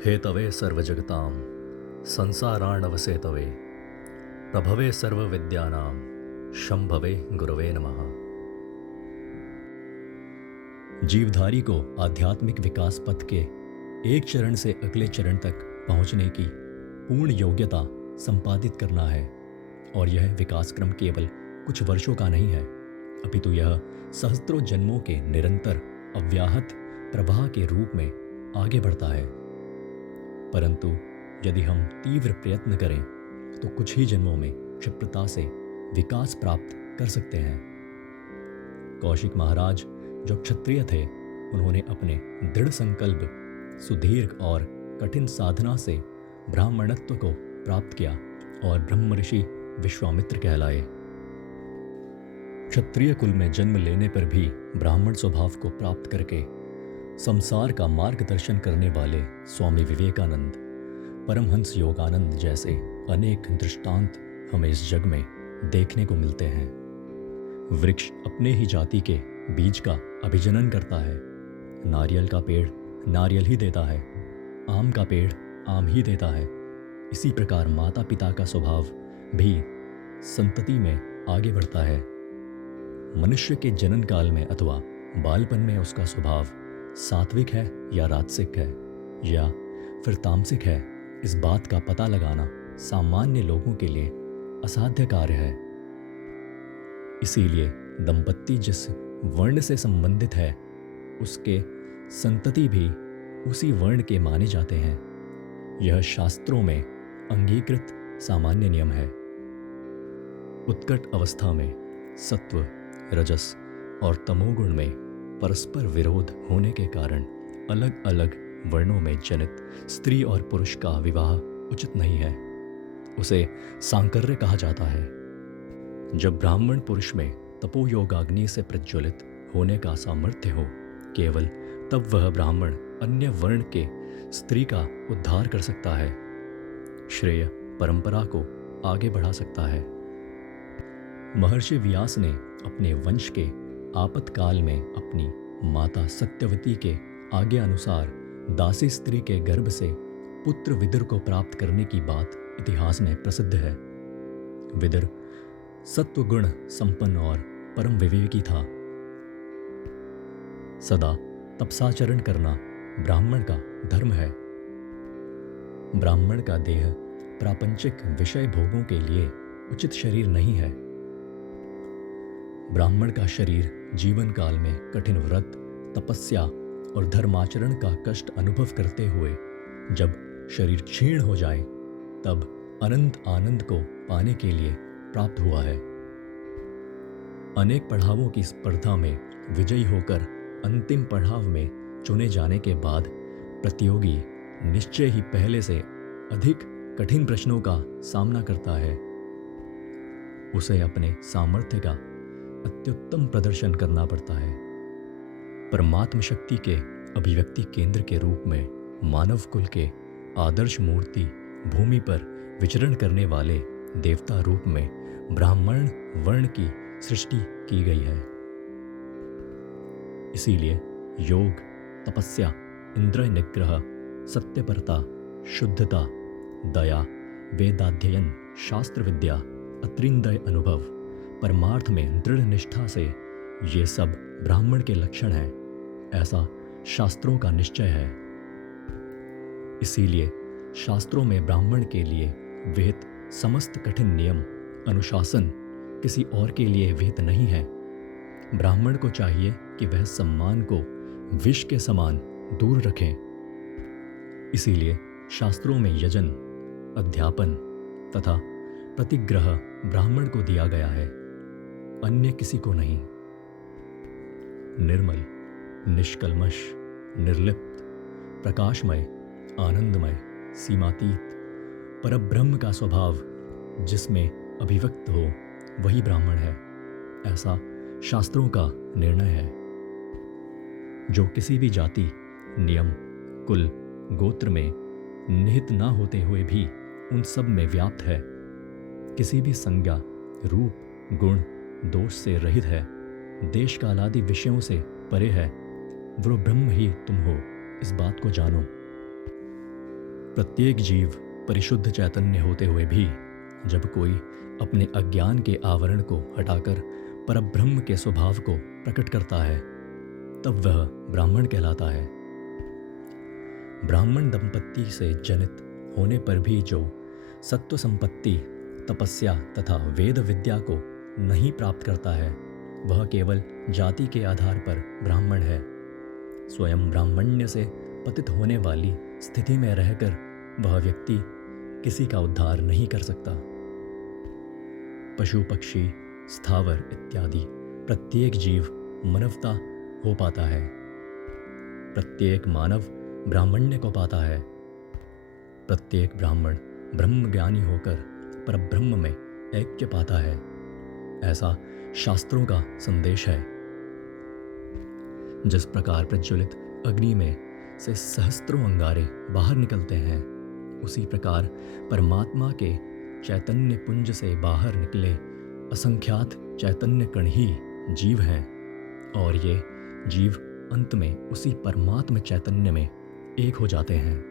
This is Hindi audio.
हेतवे सर्वजगतां संसारार्णवसेतवे प्रभवे सर्वविद्यानां शंभवे गुरवे नमः। जीवधारी को आध्यात्मिक विकास पथ के एक चरण से अगले चरण तक पहुंचने की पूर्ण योग्यता संपादित करना है, और यह विकास क्रम केवल कुछ वर्षों का नहीं है, अपितु यह सहस्त्रों जन्मों के निरंतर अव्याहत प्रवाह के रूप में आगे बढ़ता है। परंतु यदि हम तीव्र प्रयत्न करें तो कुछ ही जन्मों में क्षिप्रता से विकास प्राप्त कर सकते हैं। कौशिक महाराज जो क्षत्रिय थे, उन्होंने अपने दृढ़ संकल्प, सुदीर्घ और कठिन साधना से ब्राह्मणत्व को प्राप्त किया और ब्रह्म ऋषि विश्वामित्र कहलाए। क्षत्रिय कुल में जन्म लेने पर भी ब्राह्मण स्वभाव को प्राप्त करके संसार का मार्गदर्शन करने वाले स्वामी विवेकानंद, परमहंस योगानंद जैसे अनेक दृष्टांत हमें इस जग में देखने को मिलते हैं। वृक्ष अपने ही जाति के बीज का अभिजनन करता है। नारियल का पेड़ नारियल ही देता है, आम का पेड़ आम ही देता है। इसी प्रकार माता पिता का स्वभाव भी संतति में आगे बढ़ता है। मनुष्य के जनन काल में अथवा बालपन में उसका स्वभाव सात्विक है या राजसिक है या फिर तामसिक है, इस बात का पता लगाना सामान्य लोगों के लिए असाध्य कार्य है। इसीलिए दंपत्ति जिस वर्ण से संबंधित है, उसके संतति भी उसी वर्ण के माने जाते हैं। यह शास्त्रों में अंगीकृत सामान्य नियम है। उत्कट अवस्था में सत्व, रजस और तमोगुण में परस्पर विरोध होने के कारण अलग अलग वर्णों में जनित स्त्री और पुरुष का विवाह उचित नहीं है। उसे सांकर्य कहा जाता है। जब ब्राह्मण पुरुष में तपोयोगाग्नि से प्रज्वलित होने का सामर्थ्य हो, केवल तब वह ब्राह्मण अन्य वर्ण के स्त्री का उद्धार कर सकता है, श्रेय परंपरा को आगे बढ़ा सकता है। महर्षि व्यास ने अपने वंश के आपतकाल में अपनी माता सत्यवती के आज्ञा अनुसार दासी स्त्री के गर्भ से पुत्र विदुर को प्राप्त करने की बात इतिहास में प्रसिद्ध है। विदुर सत्वगुण संपन्न और परम विवेकी था। सदा तपसाचरण करना ब्राह्मण का धर्म है। ब्राह्मण का देह प्रापंचिक विषय भोगों के लिए उचित शरीर नहीं है। ब्राह्मण का शरीर जीवन काल में कठिन व्रत, तपस्या और धर्माचरण का कष्ट अनुभव करते हुए जब शरीर क्षीण हो जाए, तब अनंत आनंद को पाने के लिए प्राप्त हुआ है। अनेक पड़ावों की स्पर्धा में विजयी होकर अंतिम पड़ाव में चुने जाने के बाद प्रतियोगी निश्चय ही पहले से अधिक कठिन प्रश्नों का सामना करता है। उसे अपने सामर्थ्य का अत्युत्तम प्रदर्शन करना पड़ता है। परमात्म शक्ति के अभिव्यक्ति केंद्र के रूप में मानव कुल के आदर्श मूर्ति भूमि पर विचरण करने वाले देवता रूप में ब्राह्मण वर्ण की सृष्टि की गई है। इसीलिए योग, तपस्या, इंद्रिय निग्रह, सत्यपरता, शुद्धता, दया, वेदाध्ययन, शास्त्र विद्या, अत्रिंदय अनुभव, परमार्थ में दृढ़ निष्ठा से ये सब ब्राह्मण के लक्षण हैं, ऐसा शास्त्रों का निश्चय है। इसीलिए शास्त्रों में ब्राह्मण के लिए विहित समस्त कठिन नियम, अनुशासन किसी और के लिए विहित नहीं है। ब्राह्मण को चाहिए कि वह सम्मान को विष के समान दूर रखें। इसीलिए शास्त्रों में यजन, अध्यापन तथा प्रतिग्रह ब्राह्मण को दिया गया है, अन्य किसी को नहीं। निर्मल, निष्कल्मश, निर्लिप्त, प्रकाशमय, आनंदमय, सीमातीत, परब्रह्म का स्वभाव जिसमें अभिव्यक्त हो, वही ब्राह्मण है, ऐसा शास्त्रों का निर्णय है। जो किसी भी जाति, नियम, कुल, गोत्र में निहित ना होते हुए भी उन सब में व्याप्त है, किसी भी संज्ञा, रूप, गुण, दोष से रहित है, देश काल आदि विषयों से परे है, वो ब्रह्म ही तुम हो, इस बात को जानो। प्रत्येक जीव परिशुद्ध चैतन्य होते हुए भी जब कोई अपने अज्ञान के आवरण को हटाकर परब्रह्म के स्वभाव को प्रकट करता है तब वह ब्राह्मण कहलाता है। ब्राह्मण दंपत्ति से जनित होने पर भी जो सत्व संपत्ति, तपस्या तथा वेद विद्या को नहीं प्राप्त करता है वह केवल जाति के आधार पर ब्राह्मण है। स्वयं ब्राह्मण्य से पतित होने वाली स्थिति में रहकर वह व्यक्ति किसी का उद्धार नहीं कर सकता। पशु पक्षी स्थावर इत्यादि प्रत्येक जीव मानवता हो पाता है। प्रत्येक मानव ब्राह्मण्य को पाता है। प्रत्येक ब्राह्मण ब्रह्म ज्ञानी होकर परब्रह्म में ऐक्य पाता है। ऐसा शास्त्रों का संदेश है। जिस प्रकार प्रज्वलित अग्नि में से सहस्त्रों अंगारे बाहर निकलते हैं उसी प्रकार परमात्मा के चैतन्य पुंज से बाहर निकले असंख्यात चैतन्य कण ही जीव हैं और ये जीव अंत में उसी परमात्म चैतन्य में एक हो जाते हैं।